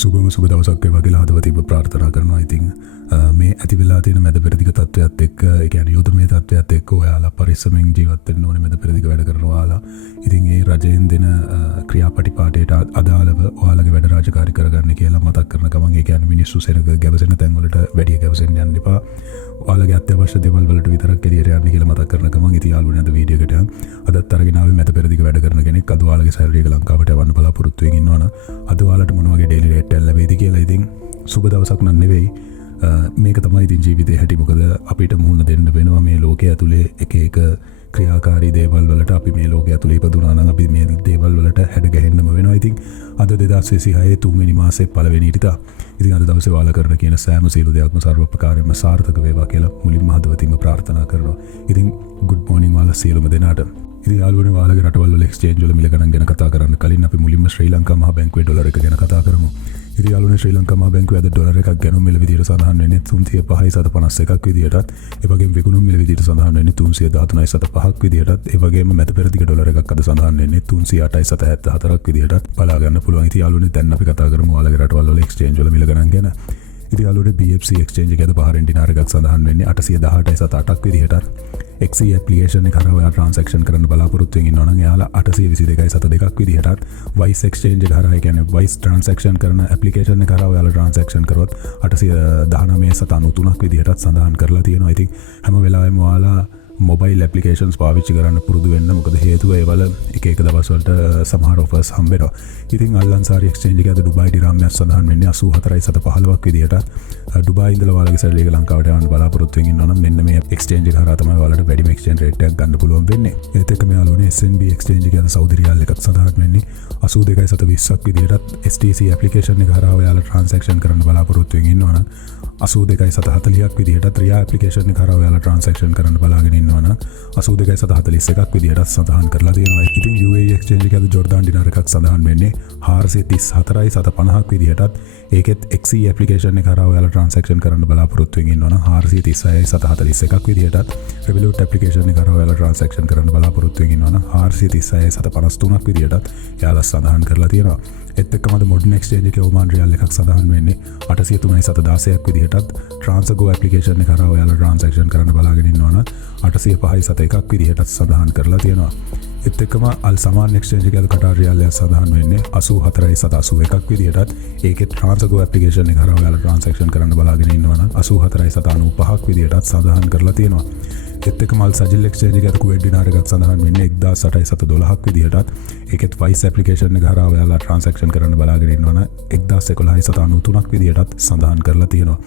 සුබම සුබ දවසක් වේවා කියලා හදවතින්ම ප්‍රාර්ථනා කරනවා. ඉතින් මේ ඇති වෙලා තියෙන මැද පෙරදිග තත්ත්වයක් එක්ක ඒ කියන්නේ යුදමේ තත්ත්වයක් එක්ක ඔයාලා පරිස්සමෙන් ජීවත් වෙන්න ඕනේ මැද පෙරදිග වැඩ කරනවා ඔයාලා. ඉතින් ඒ රජයෙන් දෙන ක්‍රියාපටිපාටියට අදාළව ඔයාලගේ වැඩ රාජකාරී කරගන්න කියලා මතක් කරන ගමන් ඒ කියන්නේ මිනිස්සු සෙනග ගැවසෙන තැන් වලට වැඩි ගැවසෙන්න යන්න එපා. ඔයාලගේ අත්‍යවශ්‍ය දේවල් වලට විතරක් එළියට යන්න කියලා මතක් කරන ගමන් ඉතින් යාළුවනේ අද වීඩියෝ එකට අදත් අරගෙන ආවේ මැද පෙරදිග වැඩ කරන කෙනෙක් අද ඔයාලගේ සැලරියක ලංකාවට යවන්න බලාපොරොත්තු වෙමින් ඉන්නවනම් අද ඔයාලට මොන වගේ ඩේලි රේට් එකක් ලැබෙයිද කියලා ඉතින් සුබ දවසක් නන් නෙවෙයි. මේක තමයි ඉතින් ජීවිතේ හැටි. මොකද අපිට මුහුණ දෙන්න වෙනවා මේ ලෝකයේ ඇතුලේ එක එක ක්‍රියාකාරී දේවල් වලට. අපි මේ ලෝකයේ ඇතුලේ ඉපදුනා නම් අපි මේ දේවල් වලට හැඩ ගැහෙන්නම වෙනවා. ඉතින් අද 2026 තුන්වෙනි මාසේ පළවෙනි ඉරිදා. ඉතින් අද දවසේ ඔයාලා කරන කියන සෑම සියලු දෙයක්ම සර්වපකාරයෙන්ම සාර්ථක වේවා කියලා මුලින්ම හදවතින්ම ප්‍රාර්ථනා කරනවා. ඉතින් good morning ඔයාලා සියලුම දෙනාට. ඉතින් යාළුවනේ ඔයාලගේ රටවල් වල එක්ස්චේන්ජ් වල මිල ගණන් ගැන කතා කරන්න කලින් අපි මුලින්ම ශ්‍රී ලංකා මහ බැංකුවේ ඩොලර් එක ගැන කතා කරමු. ඉතින් යාළුවනේ ශ්‍රී ලංකා මහ බැංකුවේ අද ඩොලර් එකක් ගැනුම් මිල විදියට සඳහන් වෙන්නේ 305.51ක් විදියටත්, ඒ වගේම විකුණුම් මිල විදියට සඳහන් වෙන්නේ 313.5ක් විදියටත්, ඒ වගේම මැද පෙරදිග ඩොලර් එකක් අද සඳහන් වෙන්නේ 308.74ක් විදියටත් බලා ගන්න පුළුවන්. ඉතින් යාළුවනේ දැන් අපි කතා කරමු ඔයාලගේ රටවල් වල එක්ස්චේන්ජ් වල මිල ගණන් ගැන. ඉතින් යාළුවනේ BFC එක්ස්චේන්ජ් එකේ අද බහරෙන් ඩිනාර එකක් සඳහන් වෙන්නේ 818.8ක් විදියටත්. XE ඇප්ලිකේෂන් එක හරහා ඔයා ට්‍රාන්සැක්ෂන් කරන්න බලාපොරොත්තු වෙමින් ඉන්නවා නම් එයාලා 822.2ක් විදිහටත් Wise එක්ස්චේන්ජ් එක හරහා ඒ කියන්නේ Wise ට්‍රාන්සැක්ෂන් කරන ඇප්ලිකේෂන් එක හරහා ඔයාලා ට්‍රාන්සැක්ෂන් කරොත් 819.93ක් විදිහටත් සඳහන් කරලා තියෙනවා. ඉතින් හැම වෙලාවෙම ඔයාලා මොබයිල් ඇප්ලිකේෂන්ස් පාවිච්චි කරන්න පුරුදු වෙන්න. මොකද හේතුව ඒවල එක එක දවස්වලට සමහර ඔෆර්ස් හම්බෙනවා. ඉතින් අල්ලන්සාරි එක්ස්චේන්ජ් එකේ අද ඩුබායි දිරාමයක් සඳහන් වෙන්නේ 84.15ක් විදිහටත්. ඩුබායි ඉඳලා ඔයාලගේ සැලරියක ලංකාවට යවන්න බලාපොරොත්තු වෙමින් ඉන්නවා නම් මෙන්න මේ එක්ස්චේන්ජ් එක හරහා තමයි ඔයාලට වැඩිම එක්ස්චේන්ජ් රේට් එකක් ගන්න පුළුවන් වෙන්නේ. ඒත් එක්කම යාළුවනේ SNB එක්ස්චේන්ජ් එකේ අද සෞදි රියාල් එකක් සඳහන් වෙන්නේ 82.20ක් විදිහටත්. STC ඇප්ලිකේෂන් එක හරහා ඔයාලා ට්‍රාන්සැක්ෂන් කරන්න බලාපොරොත්තු වෙමින් ඉන්නවා නම් 82.40ක් විදිහටත්. රියා ඇප්ලිකේෂන් එක හරහා ඔයාලා ට්‍රාන්සැක්ෂන් කරන්න බලාගෙන ඉන්නවා නම් 82.41ක් විදිහට සඳහන් කරලා තියෙනවා. ඉතින් UAE එක්ස්චේන්ජ් එකේ අද ජෝර්ඩාන් දිනාර එකක් සඳහන් වෙන්නේ 434.50ක් විදිහටත්. ඒකෙත් XE ඇප්ලිකේෂන් එක හරහා ඔයාලා ට්‍රාන්සැක්ෂන් කරන්න බලාපොරොත්තු වෙමින් ඉන්නවා නම් 436.41ක් විදිහටත්. Revolut ඇප්ලිකේෂන් එක හරහා ඔයාලා ට්‍රාන්සැක්ෂන් කරන්න බලාපොරොත්තු වෙමින් ඉන්නවා නම් 436.53ක් විදිහටත් එයාලා සඳහන් කරලා තියෙනවා. ඒත් එක්කම අද මොඩර්න් එක්ස්චේන්ජ් එකේ ඔමාන් රියාල් එකක් සඳහන් වෙන්නේ 803.16ක් විදිහටත්. Transgo ඇප්ලිකේෂන් එක හරහා ඔයාලා ට්‍රාන්සැක්ෂන් කරන්න බලාගෙන ඉන්නවා නම් 805.1ක් විදිහටත් සඳහන් කරලා තියෙනවා. ඒත් එක්කම අල් සමාන් එක්ස්චේන්ජ් එකේ කටාර් රියාල් එක සඳහන් වෙන්නේ 84.81ක් විදිහටත්. ඒකේ Transgo ඇප්ලිකේෂන් එක හරහා ඔයාලා ට්‍රාන්සැක්ෂන් කරන්න බලාගෙන ඉන්නවා නම් 84.95ක් විදිහටත් සඳහන් කරලා තියෙනවා. ඒත් එක්කම අල් සජිල් එක්ස්චේන්ජ් එකේ කුවේට් දිනාර එකක් සඳහන් වෙන්නේ 1008.12ක් විදිහටත්. ඒකෙත් Wise ඇප්ලිකේෂන් එක හරහා ඔයාලා ට්‍රාන්සැක්ෂන් කරන්න බලාගෙන ඉන්නවා නම් 1011.93ක් විදිහටත් සඳහන් කරලා තියෙනවා.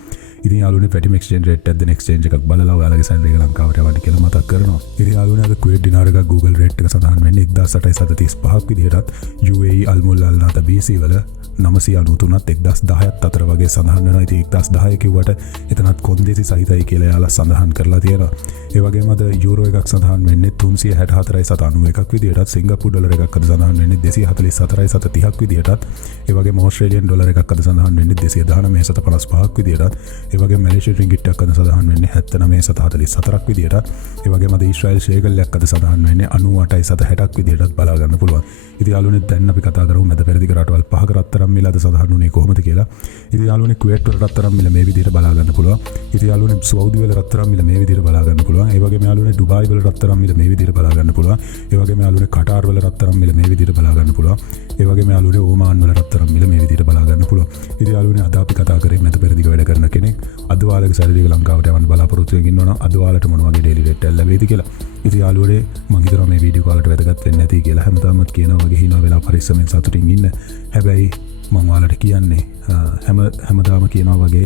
ඉතින් යාළුවනේ පැටිම එක්ස්චේන්ජ් රේට් එකක් දෙන එක්ස්චේන්ජ් එකක් බලලා ඔයාලගේ සැලරියක ලංකාවට යවන්න කියලා මතක් කරනවා. ඉතින් යාළුවනේ අද කුවේට් දිනාර එකක් Google රේට් එක සඳහන් වෙන්නේ 1835ක් විදිහටත්. UAE අල්මුල් අල්නාත BC වල 993ත් 1010ත් අතර වගේ සඳහන් වෙනවා. ඉතින් 1010 කිව්වට එතනත් කොන්දේසි සහිතයි කියලා යාලා සඳහන් කරලා තියෙනවා. ඒ වගේම අද යූරෝ එකක් සඳහන් වෙන්නේ 364.91ක් විදිහටත්. සිංගප්පූර් ඩොලර් එකක් අද සඳහන් වෙන්නේ 244.30ක් විදිහටත්. ඒ වගේම ඕස්ට්‍රේලියන් ඩොලර් එකක් අද සඳහන් වෙන්නේ 219.55ක් විදිහටත්. ඒ වගේම මැලේසියානු රින්ගිට් එකක් අද සඳහන් වෙන්නේ 79.44ක් විදිහටත්. ඒ වගේම අද ඊශ්‍රායල් ෂේකල් එකක් අද සඳහන් වෙන්නේ 98.60ක් විදිහටත් බලා ගන්න පුළුවන්. ඉතින් යාළුවනේ දැන් අපි කතා කරමු මැද පෙරදිග රටවල් පහක රත්තරන් මිල අද සඳහන් වුණේ කොහොමද කියලා. ඉතින් යාළුවනේ කුවේට් වල රත්තරන් මිල මේ විදිහට බලා ගන්න පුළුවන්. ඉතින් යාළුවනේ සෞදි වල රත්තරන් මිල මේ විදිහට බලා ගන්න පුළුවන්. ඒ වගේම යාළුවනේ ඩුබායි වල රත්තරන් මිල මේ විදිහට බලා ගන්න පුළුවන්. ඒ වගේම යාළුවනේ කටාර් වල රත්තරන් මිල මේ විදිහට බලා ගන්න පුළුවන්. ඒ වගේම යාළුවනේ ඕමාන් වල රත්තරන් මිල මේ විදිහට බලා ගන්න පුළුවන්. ඉතින් යාළුවනේ අද අපි කතා කරේ මැද පෙරදිග වැඩ කරන කෙනෙක් අද ඔයාලගේ සැලරියක ලංකාවට යවන්න බලාපොරොත්තු වෙමින් ඉන්නවා නම් අද ඔයාලට මොන වගේ ඩේලි රේට් එකක් ලැබෙයිද කියලා. ඉතින් යාළුවනේ මම හිතනවා මේ වීඩියෝ ඔයාලට වැදගත් වෙන්නේ නැති කියලා. හැමදාමත් කියනවා වගේ හිනා වෙලා පරිස්සමෙන් සතුටින් ඉන්න. හැබැයි මම ඔයාලට කියන්නේ හැමදාම කියනවා වගේ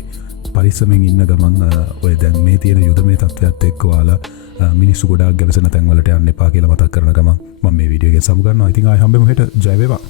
පරිස්සමෙන් ඉන්න ගමන් ඔය දැන් මේ තියෙන යුදමේ තත්ත්වයක් එක්ක ඔයාලා මිනිස්සු ගොඩාක් ගැවසෙන තැන් වලට යන්න එපා කියලා මතක් කරන ගමන් මම මේ වීඩියෝ එක සමු ගන්නවා. ඉතින් ආයෙ හම්බෙමු හෙට. ජය වේවා.